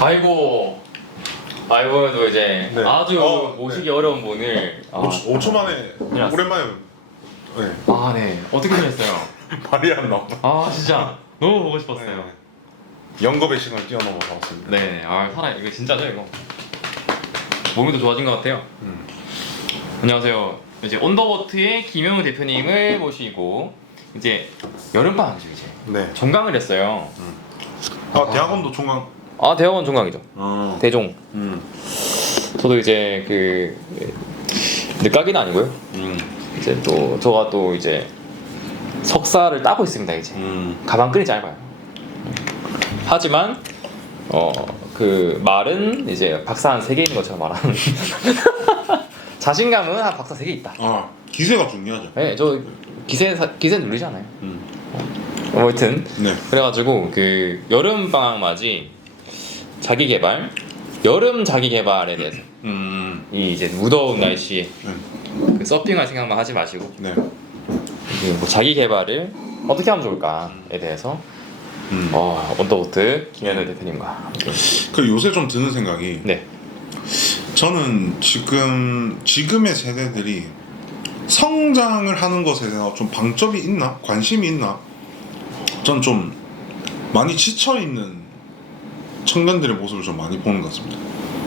아이고 또 이제 네. 아주 모시기 어려운 분을 5초 만에 일어났어. 오랜만에 네. 네 어떻게 지냈어요? 말이 안 나와. 진짜 너무 보고 싶었어요. 네. 영겁의 시간을 뛰어넘어서 왔습니다. 네, 살아 이거 진짜죠 이거. 몸이 더 좋아진 것 같아요. 안녕하세요. 이제 언더워트의 김영우 대표님을 모시고 이제 여름방학이죠 이제. 네. 종강을 했어요. 대학원도 총각. 대학원 종강이죠. 대종. 저도 이제 그 늦가기는 아니고요. 이제 또 저가 또 이제 석사를 따고 있습니다 이제. 가방끈이 짧아요. 하지만 그 말은 이제 박사 한 3개 있는 것처럼 말하는 자신감은 한 박사 3개 있다. 기세가 중요하죠. 네, 저 기세 누르잖아요. 아무튼 네. 그래가지고 그 여름 방학 맞이 자기 개발, 여름 자기 개발에 대해서 이 이제 무더운 날씨에 그 서핑할 생각만 하지 마시고 네. 뭐 자기 개발을 어떻게 하면 좋을까에 대해서 언더워트 김현우 대표님과 그 요새 좀 드는 생각이 네. 저는 지금의 세대들이 성장을 하는 것에 대해서 좀 방점이 있나? 관심이 있나? 전 좀 많이 지쳐있는 청년들의 모습을 좀 많이 보는 것 같습니다.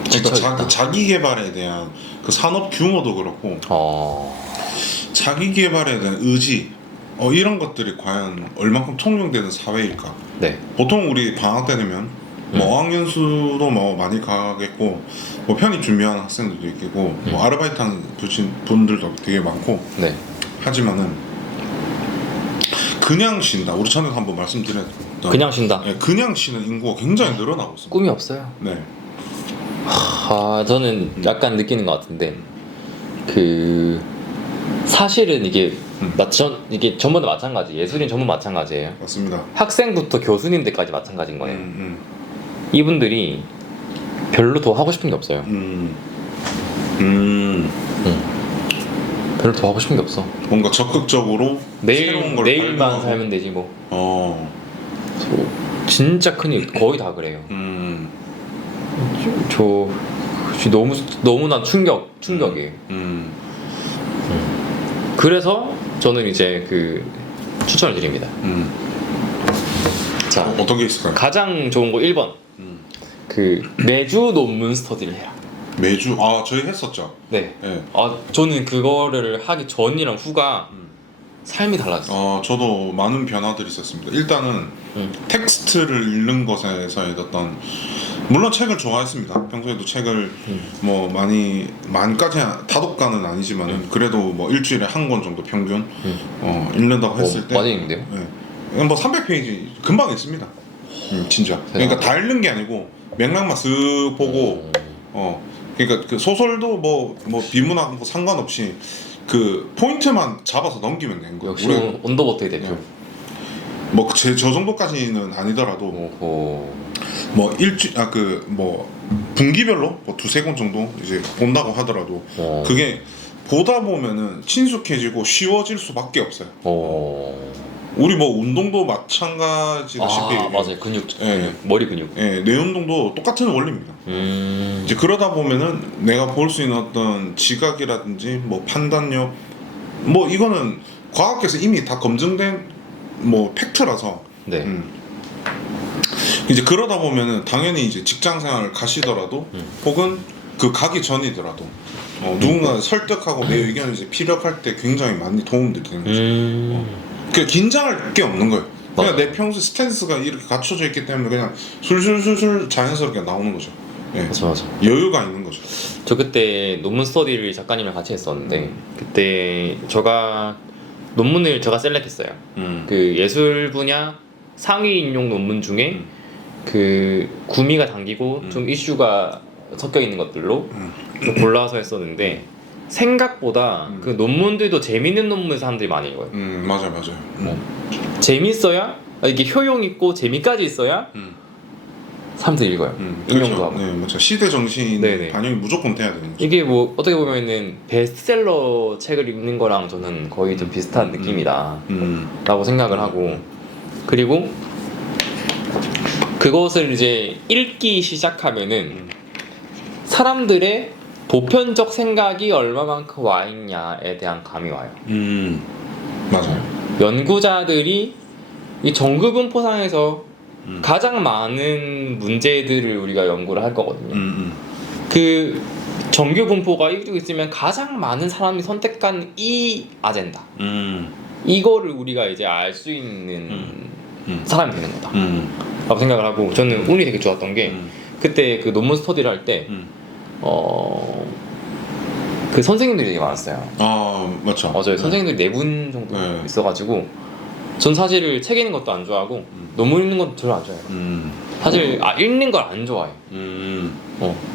그러니까 자기 개발에 대한 그 산업 규모도 그렇고 자기 개발에 대한 의지 이런 것들이 과연 얼만큼 통용되는 사회일까? 네. 보통 우리 방학 때 되면 뭐 어학연수도 뭐 많이 가겠고 뭐 편입 준비하는 학생들도 있겠고 뭐 아르바이트 하는 분들도 되게 많고 네. 하지만은 그냥 쉰다. 우리 전에 한번 말씀드렸던 그냥 쉰다. 네, 그냥 쉬는 인구가 굉장히 늘어나고 있습니다. 꿈이 없어요. 네. 저는 약간 느끼는 것 같은데 그 사실은 이게 이게 전부 다 마찬가지. 예술인 전부 마찬가지예요. 맞습니다. 학생부터 교수님들까지 마찬가지인 거예요. 이분들이 별로 더 하고 싶은 게 없어요. 별로 더 하고 싶은 게 없어. 뭔가 적극적으로 새로운 걸 내일만 발견하고. 살면 되지 뭐. 진짜 큰 거의 다 그래요. 저 너무나 충격이에요. 그래서 저는 이제 그 추천을 드립니다. 자, 어떤 게 있을까요? 가장 좋은 거 1번. 그 매주 논문 스터디를 해라. 매주 저희 했었죠. 네. 네. 저는 그거를 하기 전이랑 후가 삶이 달라졌어요. 저도 많은 변화들이 있었습니다. 일단은 텍스트를 읽는 것에서의 어떤 물론 책을 좋아했습니다. 평소에도 책을 뭐 많이까지 다독가는 아니지만은 그래도 뭐 일주일에 한 권 정도 평균 읽는다고 했을 때 많이 읽는데요? 네. 뭐 300페이지 금방 읽습니다. 진짜. 그러니까 다 읽는 게 아니고 맥락만 쓱 보고 그러니까 그 소설도 뭐 비문하고 상관없이 그 포인트만 잡아서 넘기면 되는 거예요. 역시 언더워트의 대표. 뭐 저 정도까지는 아니더라도 뭐 분기별로 뭐 2-3권 정도 이제 본다고 하더라도 그게 보다 보면은 친숙해지고 쉬워질 수밖에 없어요. 우리 뭐 운동도 마찬가지다시피 맞아요. 근육, 예. 머리 근육. 예, 뇌 운동도 똑같은 원리입니다. 이제 그러다 보면은 내가 볼 수 있는 어떤 지각이라든지 뭐 판단력 뭐 이거는 과학에서 이미 다 검증된 뭐 팩트라서 네. 이제 그러다 보면은 당연히 이제 직장 생활을 가시더라도 혹은 그 가기 전이더라도 누군가 설득하고 내 의견을 이제 피력할 때 굉장히 많이 도움되는 거죠. 그 긴장할 게 없는 거예요. 그냥 내 평소 스탠스가 이렇게 갖춰져 있기 때문에 그냥 술술술술 자연스럽게 나오는 거죠. 네. 맞아. 여유가 있는 거죠. 저 그때 논문 스터디를 작가님이랑 같이 했었는데 그때 논문을 제가 셀렉했어요. 그 예술 분야 상위 인용 논문 중에 그 구미가 당기고 좀 이슈가 섞여 있는 것들로 골라서 했었는데 생각보다 그 논문들도 재밌는 논문 사람들이 많이 읽어요. 맞아요. 재밌어야 이게 효용 있고 재미까지 있어야 사람들이 읽어요. 그렇죠. 하고. 네, 맞죠. 시대 정신 네네. 반영이 무조건 돼야 되는 거죠. 이게 뭐 어떻게 보면은 베스트셀러 책을 읽는 거랑 저는 거의 좀 비슷한 느낌이다 라고 생각을 하고, 그리고 그것을 이제 읽기 시작하면은 사람들의 보편적 생각이 얼마만큼 와 있냐에 대한 감이 와요. 맞아요. 연구자들이 이 정규분포상에서 가장 많은 문제들을 우리가 연구를 할 거거든요. 그 정규분포가 이기고 있으면 가장 많은 사람이 선택한 이 아젠다, 이거를 우리가 이제 알 수 있는 사람이 되는 거다 라고 생각을 하고, 저는 운이 되게 좋았던 게 그때 그 논문 스터디를 할 때 그 선생님들이 되게 많았어요. 아 맞죠. 맞아요. 선생님들이 4분 정도 네. 있어가지고 전 사실 책 읽는 것도 안 좋아하고 논문 읽는 것도 별로 안 좋아해요. 사실 읽는 걸 안 좋아해.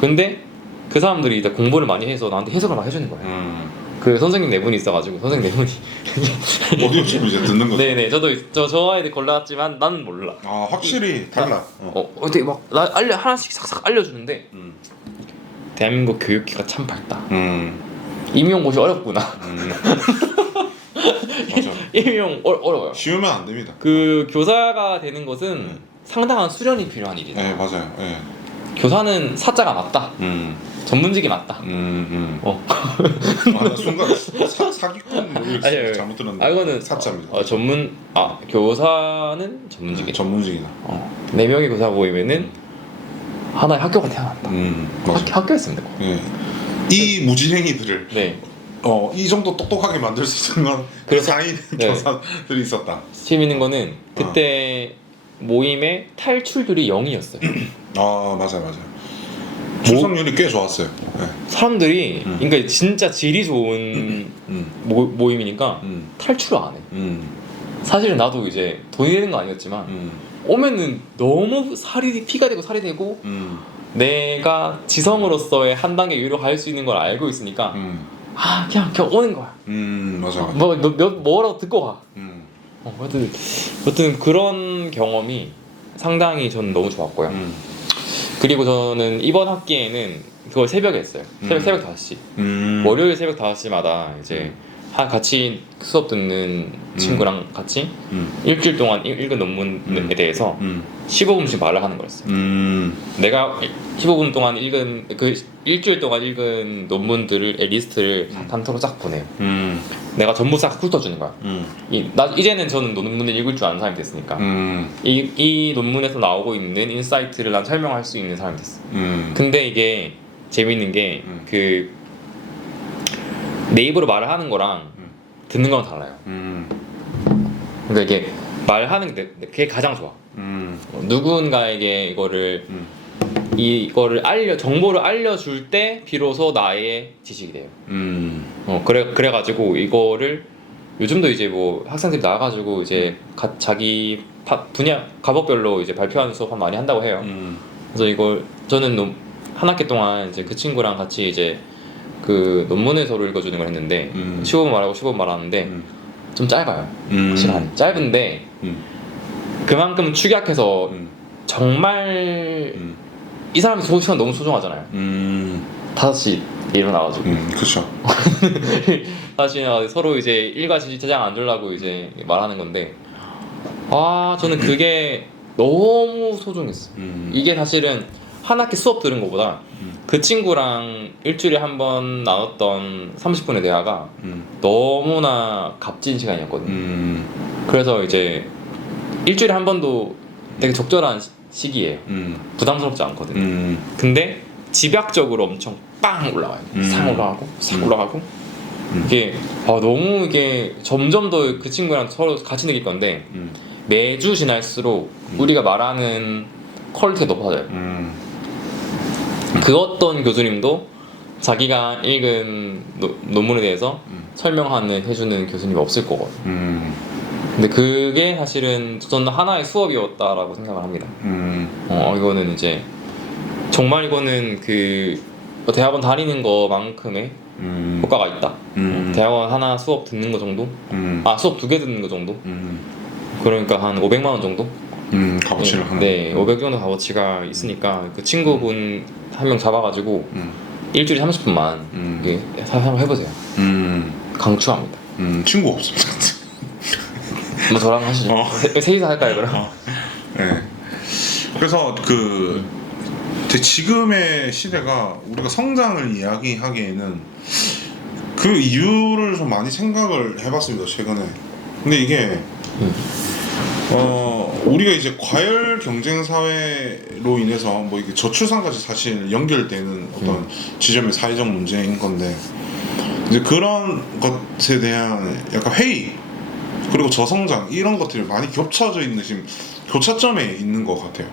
근데 그 사람들이 이제 공부를 많이 해서 나한테 해석을 막 해주는 거예요. 그 선생님 4분이 있어가지고 선생님 4분이 어디 지금 이제 듣는 거죠? 네네, 저도 저 아이들 골라왔지만 나는 몰라. 아 확실히 달라. 근데 막 하나씩 싹싹 알려주는데 대한민국 교육기가 참 밝다. 임용고시 어렵구나. 맞아. 임용 어려워요. 쉬우면 안 됩니다. 그 교사가 되는 것은 상당한 수련이 필요한 일이다. 네 맞아요. 네. 교사는 사자가 맞다. 전문직이 맞다. 아, 나 순간 사기꾼 아니요, 잘못 들었는데. 이거는 사자입니다. 교사는 전문직이다. 전문직이다. 4명의 교사가 모이면은 하나의 학교가 태어난다. 맞아. 학교였으면 되고. 네. 이 무지랭이들을 네. 이 정도 똑똑하게 만들 수 있는 건 그 사인 네. 교사들이 있었다. 재밌는 거는 그때 모임의 탈출률이 0이었어요. 아 맞아요. 출석률이 꽤 좋았어요. 네. 사람들이 그러니까 진짜 질이 좋은 모임이니까 탈출을 안 해. 사실은 나도 이제 돈이 되는 거 아니었지만 오면은 너무 피가 되고 살이 되고 내가 지성으로서의 한 단계 위로 갈 수 있는 걸 알고 있으니까 그냥 오는 거야. 맞아. 뭐라도 듣고 가. 여튼 그런 경험이 상당히 저는 너무 좋았고요. 그리고 저는 이번 학기에는 그걸 새벽에 했어요. 새벽 5시. 월요일 새벽 5시마다 이제 같이 수업 듣는 친구랑 같이 일주일 동안 읽은 논문에 대해서 15분씩 말을 하는 거였어요. 내가 15분 동안 읽은 그 일주일 동안 읽은 논문들의 리스트를 단서로 쫙 보내요. 내가 전부 싹 훑어주는 거야. 이제는 저는 논문을 읽을 줄 아는 사람이 됐으니까 이 논문에서 나오고 있는 인사이트를 난 설명할 수 있는 사람이 됐어. 근데 이게 재밌는 게 그 내 입으로 말을 하는 거랑 듣는 건 달라요. 그러니까 이게 말하는 게 그게 가장 좋아. 누군가에게 이거를 정보를 알려줄 때 비로소 나의 지식이 돼요. 그래가지고 이거를 요즘도 이제 뭐 학생들이 나와가지고 이제 자기 분야 과목별로 이제 발표하는 수업 많이 한다고 해요. 그래서 이걸 저는 한 학기 동안 이제 그 친구랑 같이 이제 그 논문을 서로 읽어주는 걸 했는데 15분 말하고 15분 말하는데 좀 짧아요. 시간이 짧은데 그만큼 축약해서 정말 이 사람이 시간 너무 소중하잖아요. 5시 일어나가지고 그렇죠. 5시 일어나가지고 서로 이제 일과 지장 안 주려고 이제 말하는 건데 저는 그게 너무 소중했어. 이게 사실은 한 학기 수업 들은 것보다 그 친구랑 일주일에 한 번 나눴던 30분의 대화가 너무나 값진 시간이었거든요. 그래서 이제 일주일에 한 번도 되게 적절한 시기예요. 부담스럽지 않거든요. 근데 집약적으로 엄청 빵 올라와요. 싹 올라가고 싹 올라가고 이게 너무 이게 점점 더 그 친구랑 서로 같이 느낄 건데 매주 지날수록 우리가 말하는 퀄리티가 높아져요. 그 어떤 교수님도 자기가 읽은 논문에 대해서 해주는 교수님이 없을 거거든요. 근데 그게 사실은 저는 하나의 수업이었다라고 생각을 합니다. 이거는 이제 정말 이거는 그 대학원 다니는 거만큼의 효과가 있다. 대학원 하나 수업 듣는 거 정도? 수업 2개 듣는 거 정도? 그러니까 한 500만 원 정도? 값어치를 하는. 네, 500 정도 값어치가 있으니까 그 친구분 한 명 잡아가지고 일주일에 30분만 한번 해보세요. 강추합니다. 친구 없습니다. 뭐 저랑 하시죠. 셋이서 할까요 그럼? 네. 그래서 지금의 시대가 우리가 성장을 이야기하기에는 그 이유를 좀 많이 생각을 해봤습니다 최근에. 근데 이게 우리가 이제 과열 경쟁 사회로 인해서 뭐 이게 저출산까지 사실 연결되는 어떤 지점의 사회적 문제인 건데, 이제 그런 것에 대한 약간 회의 그리고 저성장 이런 것들이 많이 겹쳐져 있는 지금 교차점에 있는 것 같아요.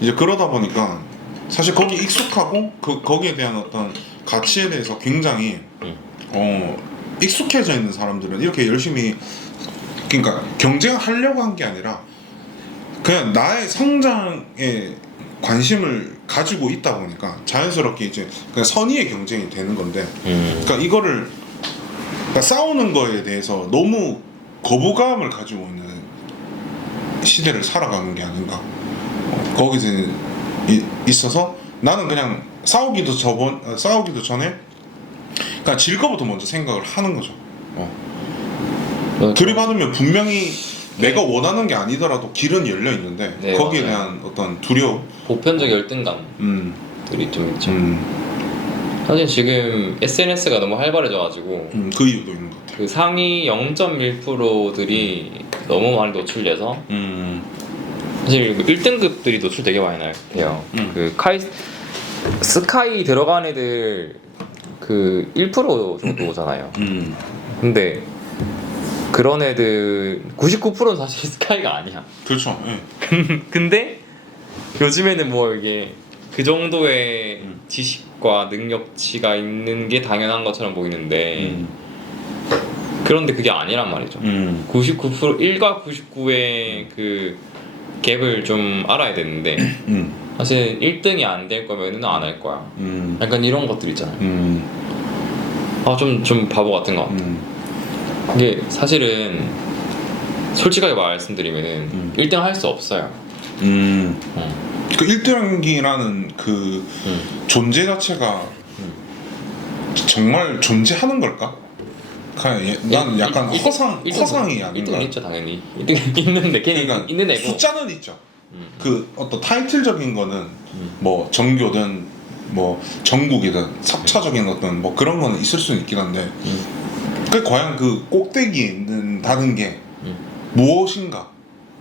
이제 그러다 보니까 사실 거기 익숙하고 거기에 대한 어떤 가치에 대해서 굉장히 익숙해져 있는 사람들은 이렇게 열심히, 그러니까 경쟁하려고 한 게 아니라 그냥 나의 성장에 관심을 가지고 있다 보니까 자연스럽게 이제 그냥 선의의 경쟁이 되는 건데, 그러니까 이거를 그러니까 싸우는 거에 대해서 너무 거부감을 가지고 있는 시대를 살아가는 게 아닌가. 거기서 있어서 나는 그냥 싸우기도 전에 그냥 질 거부터 먼저 생각을 하는 거죠. 들이받으면 분명히 내가 원하는 게 아니더라도 길은 열려 있는데, 네, 거기에 맞아요. 대한 어떤 두려움, 보편적 열등감들이 좀 있죠. 사실 지금 SNS가 너무 활발해져가지고 그 이유도 있는 것 같아요. 그 상위 0.1%들이 너무 많이 노출돼서 사실 1등급들이 노출 되게 많이 돼요. 그 스카이 들어간 애들 그 1% 정도잖아요. 근데 그런 애들 99%는 사실 스카이가 아니야. 그렇죠. 예. 근데 요즘에는 뭐 이게 그 정도의 지식과 능력치가 있는 게 당연한 것처럼 보이는데 그런데 그게 아니란 말이죠. 99% 1과 99의 그 갭을 좀 알아야 되는데 사실 1등이 안 될 거면은 안 할 거야. 약간 이런 것들 있잖아요. 좀 바보 같은 것 같아. 이게 사실은 솔직하게 말씀드리면은 1등 할 수 없어요. 그 1등이라는 그 존재 자체가 정말 존재하는 걸까? 난 약간 허상이 아닌가. 1등 있죠 당연히. 1등 있는데 걔는 그러니까 있는 애고 숫자는 있죠. 그 어떤 타이틀적인 거는 뭐 정교든 뭐 전국이든 sab차적인 어떤 뭐 그런 거는 있을 수는 있긴 한데 그 과연 그 꼭대기에 있는다는 게 무엇인가?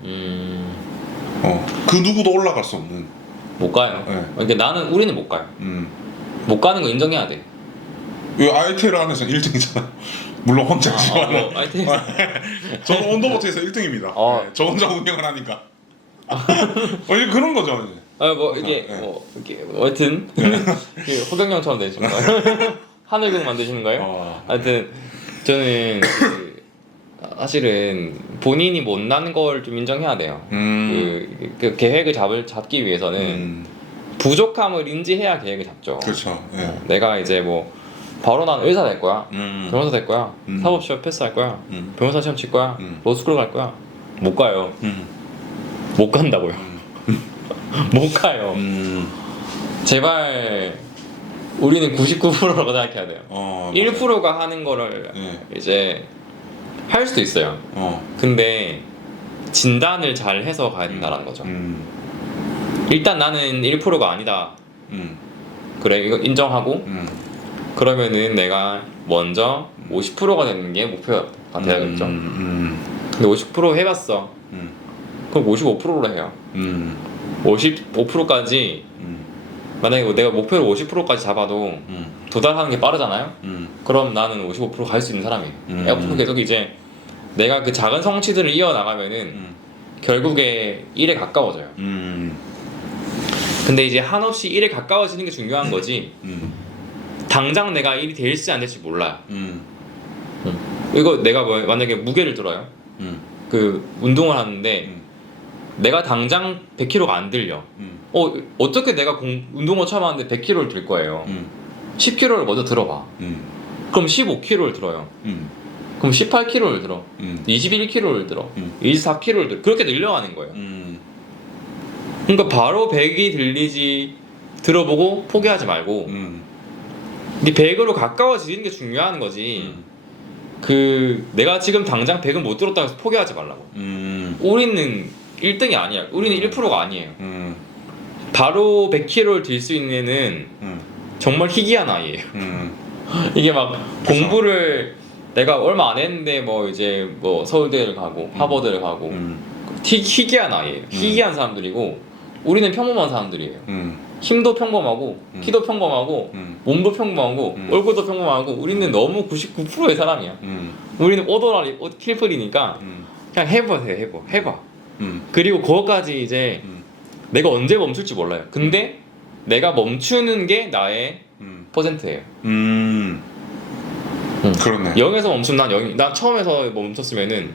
그 누구도 올라갈 수 없는. 못 가요. 네. 그러니까 우리는 못 가요. 못 가는 거 인정해야 돼. 이 ITL 안에서 1등이잖아. 물론 혼자지만. ITL. 저는 온도버트에서 1등입니다. 네, 저 혼자 운영을 하니까. 이제 그런 거죠. 이제. 이게 네. 이렇게 하여튼 이게 호경영처럼 되시는 거예요? 하늘극 만드시는 거예요? 하여튼 저는 사실은 본인이 못난 걸 좀 인정해야 돼요. 그 계획을 잡기 위해서는 부족함을 인지해야 계획을 잡죠. 그렇죠. 예. 내가 이제 뭐 바로 난 의사 될 거야, 변호사 될 거야, 사법 시험 패스할 거야, 변호사 시험 칠 거야, 로스쿨 갈 거야. 못 가요. 못 간다고요. 못 가요. 제발 우리는 99%라고 생각해야 돼요. 1%가 하는 거를 이제 할 수도 있어요. 근데 진단을 잘 해서 가야 된다는 거죠. 일단 나는 1%가 아니다. 그래, 이거 인정하고 그러면은 내가 먼저 50%가 되는 게 목표가 돼야겠죠. 근데 50% 해봤어. 그럼 55%로 해요. 55%까지 만약에 내가 목표를 50%까지 잡아도 도달하는 게 빠르잖아요. 그럼 나는 55% 갈 수 있는 사람이에요. 앞으로 계속 이제 내가 그 작은 성취들을 이어나가면은 결국에 1에 가까워져요. 근데 이제 한없이 1에 가까워지는 게 중요한 거지 당장 내가 1이 될지 안 될지 몰라요. 이거 내가 만약에 무게를 들어요. 그 운동을 하는데 내가 당장 100kg가 안 들려. 어떻게 내가 운동을 처음 하는데 100kg를 들 거예요. 10kg를 먼저 들어봐. 그럼 15kg를 들어요. 그럼 18kg를 들어. 21kg를 들어. 24kg를 들어. 그렇게 늘려가는 거예요. 그러니까 바로 100이 들어보고 포기하지 말고 이게 100으로 가까워지는 게 중요한 거지. 내가 지금 당장 100은 못 들었다고 해서 포기하지 말라고. 우리는 1등이 아니야. 우리는 1%가 아니에요. 바로 100kg를 들 수 있는 애는 정말 희귀한 아이예요. 이게 막 공부를 내가 얼마 안 했는데 뭐 이제 뭐 서울대를 가고 하버드를 가고 희귀한 아이예요. 희귀한 사람들이고 우리는 평범한 사람들이에요. 힘도 평범하고 키도 평범하고 몸도 평범하고 얼굴도 평범하고 우리는 너무 99%의 사람이야. 우리는 오도라리 킬플이니까 그냥 해봐. 그리고 그거까지 이제 내가 언제 멈출지 몰라요. 근데 내가 멈추는 게 나의 퍼센트예요. 그렇네. 0에서 멈추면 난 0이. 난 처음에서 멈췄으면은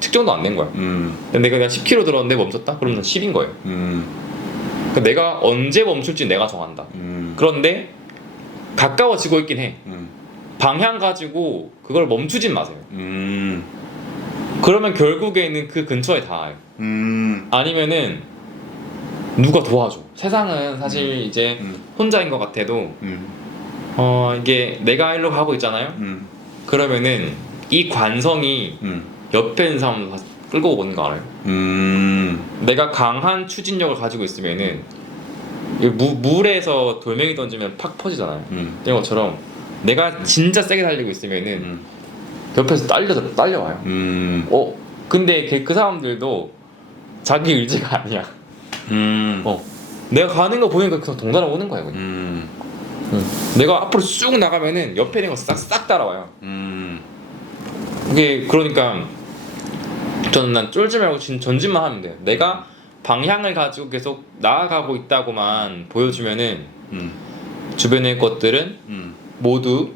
측정도 안 된 거야. 근데 내가 그냥 10kg 들었는데 멈췄다? 그럼 난 10인 거예요. 그러니까 내가 언제 멈출지 내가 정한다. 그런데 가까워지고 있긴 해. 방향 가지고 그걸 멈추진 마세요. 그러면 결국에는 그 근처에 닿아요. 아니면은 누가 도와줘. 세상은 사실 이제 혼자인 것 같아도 이게 내가 일로 가고 있잖아요. 그러면은 이 관성이 옆에 있는 사람을 다 끌고 오는 거 알아요? 내가 강한 추진력을 가지고 있으면은 물에서 돌멩이 던지면 팍 퍼지잖아요. 이런 것처럼 내가 진짜 세게 달리고 있으면은 옆에서 딸려와요. 근데 그 사람들도 자기 의지가 아니야. 내가 가는 거 보니까 그냥 동달아 오는 거야 그냥. 내가 앞으로 쑥 나가면은 옆에 있는 거 싹 따라와요. 이게 그러니까 저는 난 쫄지 말고 전진만 하면 돼요. 내가 방향을 가지고 계속 나아가고 있다고만 보여주면은 주변의 것들은 모두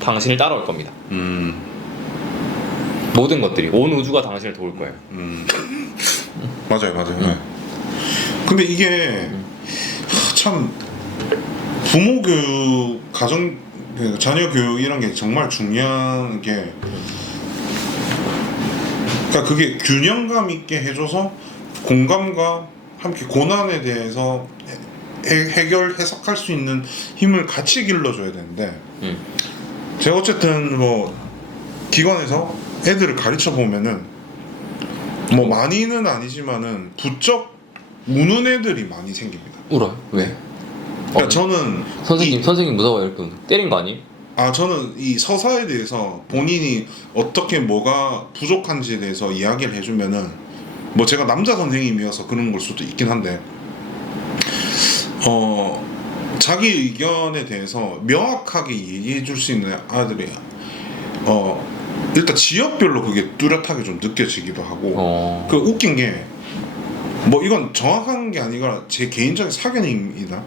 당신을 따라올 겁니다. 모든 것들이 온 우주가 당신을 도울 거예요. 맞아요. 네. 근데 이게 참 부모 교육, 가정, 자녀 교육 이런 게 정말 중요한 게, 그러니까 그게 균형감 있게 해줘서 공감과 함께 고난에 대해서 해결, 해석할 수 있는 힘을 같이 길러줘야 되는데, 제가 어쨌든 뭐 기관에서 애들을 가르쳐 보면은 뭐 많이는 아니지만은 부쩍 우는 애들이 많이 생깁니다. 울어요? 왜? 그러니까 저는 선생님 무서워요 이렇게 때린 거 아니에요? 저는 이 서사에 대해서 본인이 어떻게 뭐가 부족한지에 대해서 이야기를 해주면은, 뭐 제가 남자 선생님이어서 그런 걸 수도 있긴 한데, 자기 의견에 대해서 명확하게 얘기해 줄 수 있는 아들이 일단 지역별로 그게 뚜렷하게 좀 느껴지기도 하고, 그 웃긴 게 뭐 이건 정확한 게 아니라 제 개인적인 사견입니다.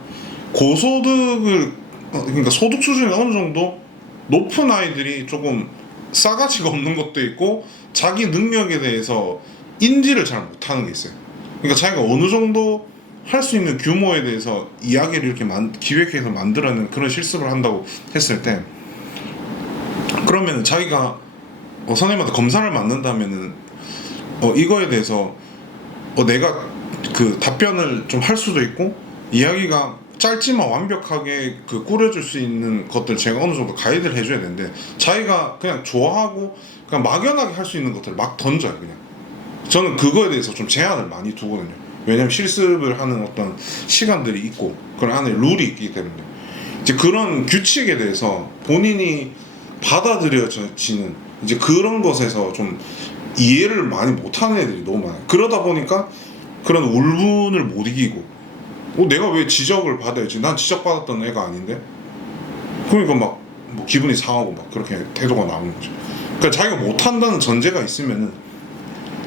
고소득을 그러니까 소득 수준이 어느 정도 높은 아이들이 조금 싸가지가 없는 것도 있고 자기 능력에 대해서 인지를 잘 못하는 게 있어요. 그러니까 자기가 어느 정도 할 수 있는 규모에 대해서 이야기를 이렇게 기획해서 만들어내는 그런 실습을 한다고 했을 때, 그러면 자기가 선생님한테 검사를 받는다면은 이거에 대해서 내가 그 답변을 좀 할 수도 있고, 이야기가 짧지만 완벽하게 그 꾸려줄 수 있는 것들 제가 어느 정도 가이드를 해줘야 되는데, 자기가 그냥 좋아하고 그냥 막연하게 할 수 있는 것들을 막 던져요. 그냥 저는 그거에 대해서 좀 제한을 많이 두거든요. 왜냐면 실습을 하는 어떤 시간들이 있고 그런 안에 룰이 있기 때문에, 이제 그런 규칙에 대해서 본인이 받아들여지는 이제 그런 것에서 좀 이해를 많이 못하는 애들이 너무 많아요. 그러다 보니까 그런 울분을 못 이기고, 내가 왜 지적을 받아야지? 난 지적받았던 애가 아닌데? 그러니까 막 뭐 기분이 상하고 막 그렇게 태도가 나오는 거죠. 그러니까 자기가 못한다는 전제가 있으면은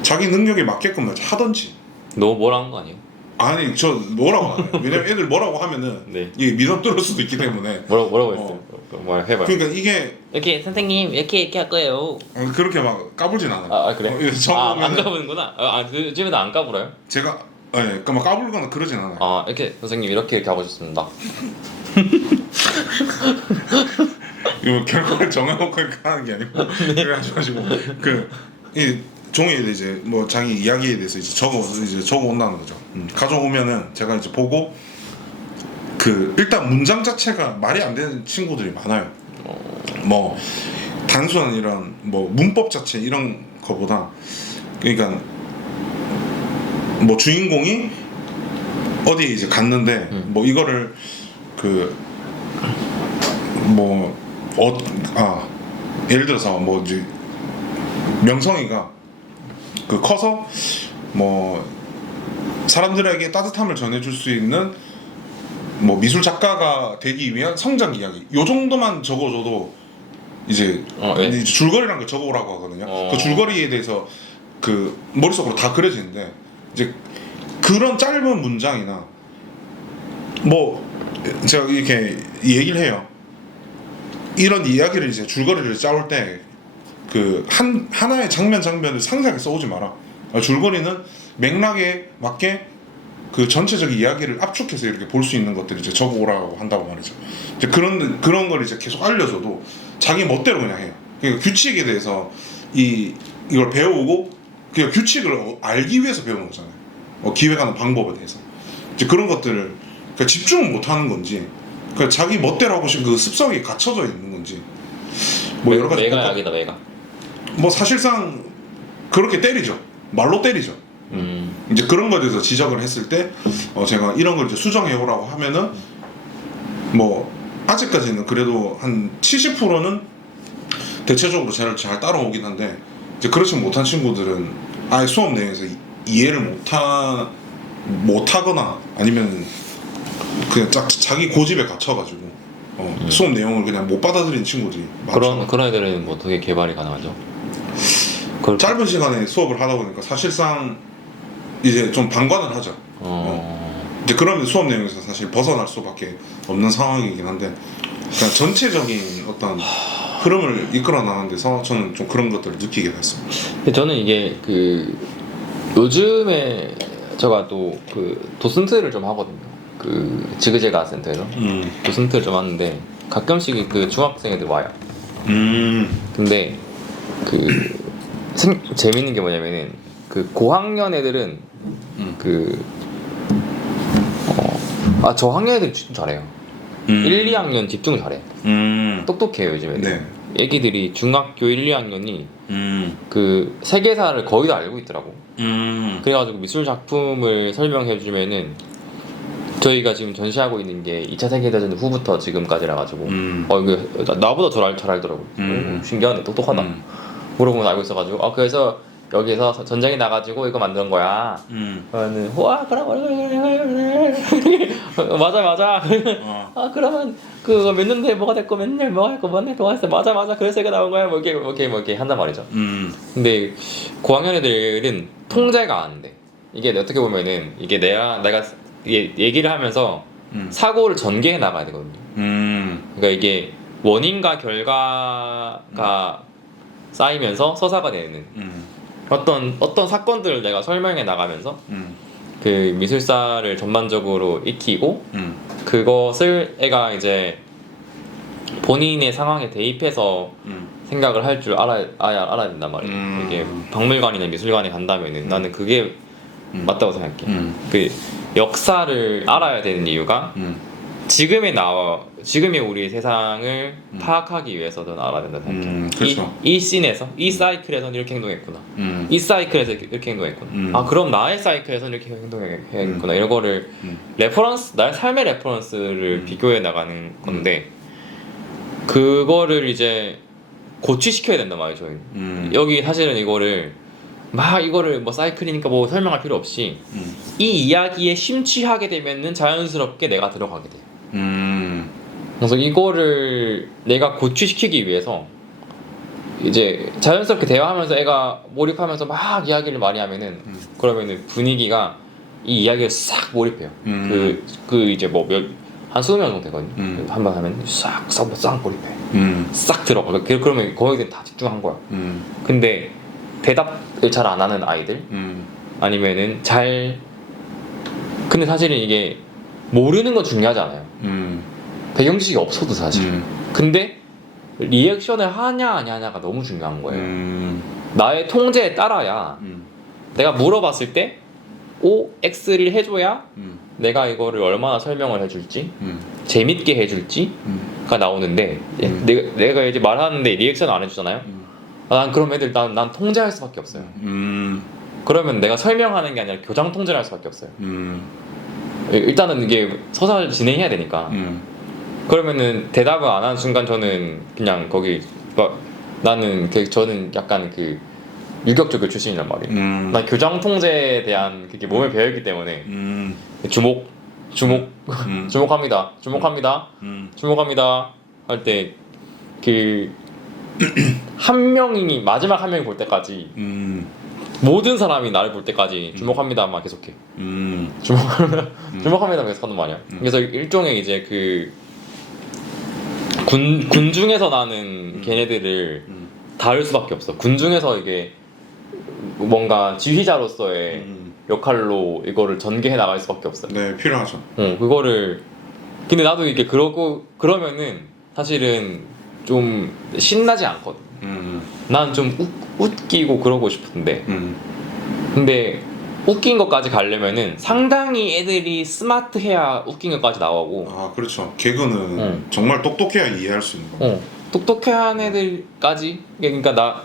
자기 능력에 맞게끔 하던지. 너 뭐라는 거 아니에요? 아니, 저 뭐라고 안 해요. 왜냐면 애들 뭐라고 하면은 네. 이게 미담 뚫을 수도 있기 때문에. 뭐라고 했어요? 말 해봐요. 그러니까 이게 이렇게 선생님 이렇게 할 거예요. 그렇게 막 까불진 않아요. 그래? 안 까부는구나. 요즘에도 안 까불어요? 제가 그러니까 막 까불거나 그러진 않아요. 이렇게 선생님 이렇게 하고 싶습니다. 이거 결과를 정해놓고 이렇게 하는 게 아니고 그래가지고 이 종이에 이제 뭐 자기 이야기에 대해서 이제 적어 온다는 거죠. 가져오면은 제가 이제 보고 일단 문장 자체가 말이 안 되는 친구들이 많아요. 뭐 단순한 이런 뭐 문법 자체 이런 거보다, 그러니까 뭐 주인공이 어디 이제 갔는데 뭐 이거를 예를 들어서 뭐 이제 명성이가 커서 뭐 사람들에게 따뜻함을 전해줄 수 있는 뭐 미술 작가가 되기 위한 성장 이야기 요 정도만 적어줘도 이제 이제 줄거리란 걸 적어오라고 하거든요. 그 줄거리에 대해서 그 머릿속으로 다 그려지는데 이제 그런 짧은 문장이나 뭐 제가 이렇게 얘기를 해요. 이런 이야기를 이제 줄거리를 짜올 때 그 하나의 장면을 상세하게 써오지 마라. 줄거리는 맥락에 맞게 그 전체적인 이야기를 압축해서 이렇게 볼 수 있는 것들을 이제 적어오라고 한다고 말이죠. 이제 그런 걸 이제 계속 알려줘도 자기 멋대로 그냥 해요. 그러니까 규칙에 대해서 이걸 배우고 그 규칙을 알기 위해서 배우는 거잖아요. 기획하는 방법에 대해서 이제 그런 것들을 그러니까 집중을 못 하는 건지 그러니까 자기 멋대로 하고 싶은 그 습성이 갖춰져 있는 건지 뭐 여러 가지 외가약이다 외가. 뭐 사실상 그렇게 때리죠. 말로 때리죠. 이제 그런 거에 대해서 지적을 했을 때 제가 이런 걸 이제 수정해 오라고 하면은 뭐 아직까지는 그래도 한 70%는 대체적으로 잘 따라오긴 한데 이제 그렇지 못한 친구들은 아예 수업 내에서 이해를 못하거나 아니면 그냥 자기 고집에 갇혀가지고 수업 내용을 그냥 못 받아들이는 친구들이 많죠. 그런 애들은 뭐 어떻게 개발이 가능하죠? 짧은 시간에 수업을 하다 보니까 사실상 이제 좀 방관을 하죠. 이제 그러면 수업 내용에서 사실 벗어날 수밖에 없는 상황이긴 한데 그냥 전체적인 어떤 흐름을 이끌어 나가는 데서 저는 좀 그런 것들을 느끼게 됐습니다. 근데 저는 이게 그 요즘에 제가 또 그 도슨트를 좀 하거든요. 그 지그재그 센터에서 도슨트를 좀 하는데 가끔씩 그 중학생 애들 와요. 근데 그 재밌는 게 뭐냐면은 그 고학년 애들은 저학년 애들이 진짜 잘해요. 1, 2학년 집중을 잘해. 똑똑해요 요즘에는. 네. 애기들이 중학교 1, 2학년이 그 세계사를 거의 다 알고 있더라고. 그래가지고 미술 작품을 설명해 주면은 저희가 지금 전시하고 있는 게 2차 세계대전 후부터 지금까지라 가지고 이거 나보다 잘 알더라고. 신기하네, 똑똑하다. 물어보면 알고 있어가지고 그래서 여기서 전쟁이 나가지고 이거 만든 거야. 그러면 와 그래 맞아. 그러면 그거 몇 년도에 뭐가 됐고 몇 년 뭐가 했고 몇년 동안 했어. 맞아. 그래서 이거 나온 거야. 뭐 이렇게 한단 말이죠. 근데 고학년 애들은 통제가 안 돼. 이게 어떻게 보면은 이게 내가 얘기를 하면서 사고를 전개해 나가야 되거든요. 그러니까 이게 원인과 결과가 쌓이면서 서사가 되는 어떤 사건들을 내가 설명해 나가면서 그 미술사를 전반적으로 익히고 그것을 애가 이제 본인의 상황에 대입해서 생각을 할 줄 알아야 된단 말이에요. 이게 박물관이나 미술관에 간다면은 나는 그게 맞다고 생각해. 그 역사를 알아야 되는 이유가 지금의 우리 세상을 파악하기 위해서는 알아야 된다 생각해. 그렇죠. 이 씬에서 이 사이클에서는 이렇게 행동했구나. 이 사이클에서 이렇게 행동했구나. 그럼 나의 사이클에서는 이렇게 행동했구나. 이런 거를 레퍼런스, 나의 삶의 레퍼런스를 비교해 나가는 건데 그거를 이제 고취시켜야 된단 말이에요. 저희 여기 사실은 이거를 뭐 사이클이니까 뭐 설명할 필요 없이 이 이야기에 심취하게 되면은 자연스럽게 내가 들어가게 돼요. 그래서 이거를 내가 고취시키기 위해서 이제 자연스럽게 대화하면서 애가 몰입하면서 막 이야기를 많이 하면은 그러면은 분위기가 이 이야기에 싹 몰입해요. 그 이제 뭐 한 20명 정도 되거든요. 한 번 하면 싹 몰입해. 싹 들어가. 그러면 거기에 다 집중한 거야. 근데 대답을 잘 안 하는 아이들 아니면은 근데 사실은 이게 모르는 건 중요하지 않아요. 배경 지식이 없어도 사실. 근데 리액션을 하냐 안 하냐가 너무 중요한 거예요. 나의 통제에 따라야 내가 물어봤을 때 O, X를 해줘야 내가 이거를 얼마나 설명을 해줄지 재밌게 해줄지가 나오는데 내가 이제 말하는데 리액션 안 해주잖아요. 난 그럼 애들 난 통제할 수밖에 없어요. 그러면 내가 설명하는 게 아니라 교장 통제를 할 수밖에 없어요. 일단은 이게 서사를 진행해야 되니까. 그러면은 대답을 안 하는 순간 저는 그냥 거기 나는 저는 약간 그 유격조교 출신이란 말이에요. 난 교장 통제에 대한 그게 몸에 배어있기 때문에 주목합니다. 주목합니다. 할 때 그 한 명이 마지막 한 명이 볼 때까지 모든 사람이 나를 볼 때까지 주목합니다만 계속해. 주목합니다 계속 하는 말이야. 그래서 일종의 이제 그 군중에서 나는 걔네들을 다룰 수밖에 없어. 군중에서 이게 뭔가 지휘자로서의 역할로 이거를 전개해 나갈 수밖에 없어요. 네, 필요하죠. 그거를 근데 나도 이게 그러면은 사실은 좀 신나지 않거든. 난 좀 웃기고 그러고 싶은데 근데 웃긴 것까지 가려면은 상당히 애들이 스마트해야 웃긴 것까지 나오고. 아, 그렇죠. 개그는 정말 똑똑해야 이해할 수 있는 거. 똑똑한 애들까지, 그러니까 나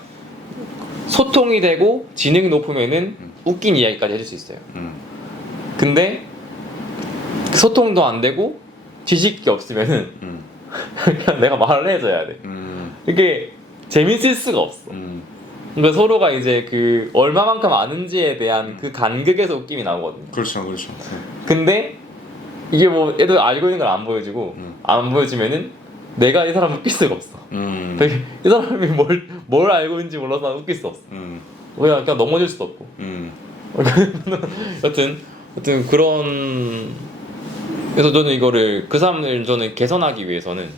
소통이 되고 지능이 높으면은 웃긴 이야기까지 해줄 수 있어요. 근데 소통도 안 되고 지식이 없으면은 그냥 내가 말을 해줘야 돼. 이게 재밌을 수가 없어. 그러니까 서로가 이제 그 얼마만큼 아는지에 대한 그 간극에서 웃김이 나오거든요. 그렇죠. 근데 이게 뭐 애들 알고 있는 걸 안 보여주고 안 보여주면은 내가 이 사람 웃길 수가 없어. 이 사람이 뭘 알고 있는지 몰라서 난 웃길 수 없어. 그냥 넘어질 수도 없고. 여튼 그런. 그래서 저는 이거를 그 사람들 저는 개선하기 위해서는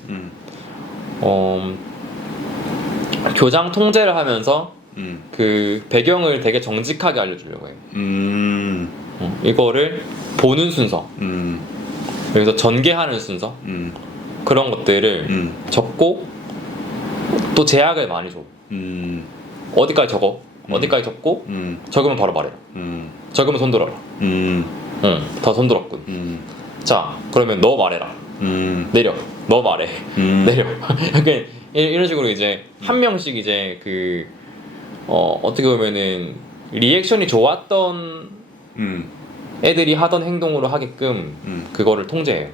교장 통제를 하면서 그 배경을 되게 정직하게 알려주려고 해요. 이거를 보는 순서, 여기서 전개하는 순서, 그런 것들을 적고 또 제약을 많이 줘. 어디까지 적어? 어디까지 적고 적으면 바로 말해라. 적으면 손 들어라. 다 손 들었군. 자, 그러면 너 말해라. 내려. 너 말해. 내려. 약간 이런 식으로 이제 한 명씩 이제 그 어떻게 보면은 리액션이 좋았던 애들이 하던 행동으로 하게끔 그거를 통제해요.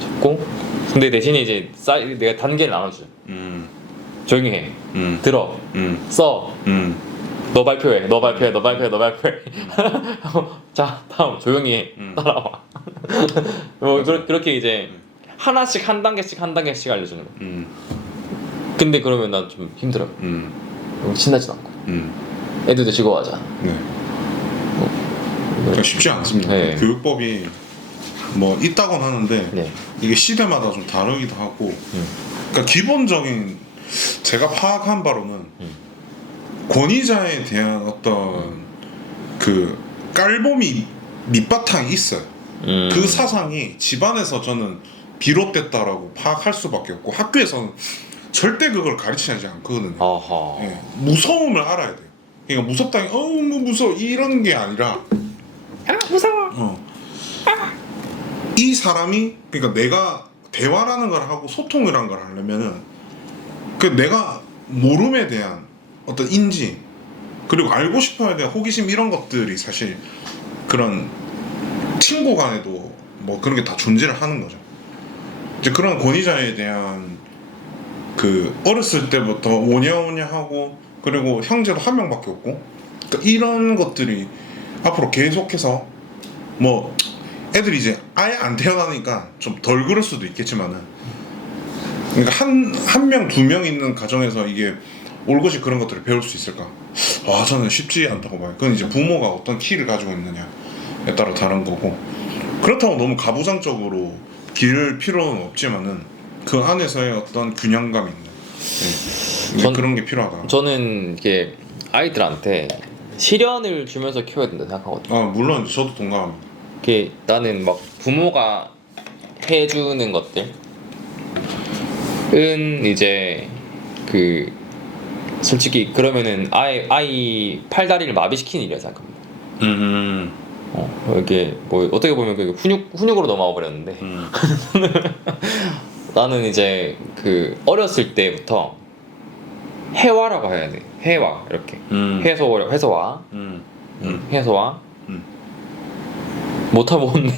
적고 근데 대신에 이제 내가 단계를 나눠줘. 조용히 해. 들어. 써. 너 발표해. 자, 다음 조용히 해. 따라와. 뭐 그렇게 이제 하나씩 한 단계씩 알려주는 거. 근데 그러면 난 좀 힘들어. 신나진 않고. 애들도 즐거워하잖아. 네. 쉽지 않습니다. 네. 교육법이 뭐 있다곤 하는데 네. 이게 시대마다 좀 다르기도 하고. 그러니까 기본적인 제가 파악한 바로는 권위자에 대한 어떤 그 깔보미 밑바탕이 있어요. 그 사상이 집안에서 저는 비롯됐다라고 파악할 수밖에 없고 학교에서는 절대 그걸 가르치지 않거든요. 예, 무서움을 알아야 돼요. 그러니까 무섭다니 뭐 무서워 이런 게 아니라 무서워. 이 사람이 그러니까 내가 대화라는 걸 하고 소통이라는 걸 하려면은 그 내가 모름에 대한 어떤 인지 그리고 알고 싶어야 될 호기심 이런 것들이 사실 그런 친구 간에도 뭐 그런 게 다 존재를 하는 거죠. 이제 그런 권위자에 대한 그 어렸을 때부터 오냐오냐 하고 그리고 형제도 한 명밖에 없고 그러니까 이런 것들이 앞으로 계속해서 뭐 애들이 이제 아예 안 태어나니까 좀 덜 그럴 수도 있겠지만은 그러니까 한 명, 두 명 있는 가정에서 이게 올곧이 그런 것들을 배울 수 있을까? 저는 쉽지 않다고 봐요. 그건 이제 부모가 어떤 키를 가지고 있느냐에 따라 다른 거고 그렇다고 너무 가부장적으로 기를 필요는 없지만은 그 안에서의 어떤 균형감 있는 그런 게 필요하다. 저는 이게 아이들한테 시련을 주면서 키워야 된다 생각하거든요. 물론 저도 동감합니다. 이게 나는 막 부모가 해주는 것들은 이제 그 솔직히 그러면은 아이 팔다리를 마비시키는 일이라 생각합니다. 이게 뭐 어떻게 보면 그 훈육으로 넘어와 버렸는데 나는 이제 그 어렸을 때부터 해와라고 해야 돼. 해와 이렇게 음. 해소와 음. 해소와 음. 못하고 온네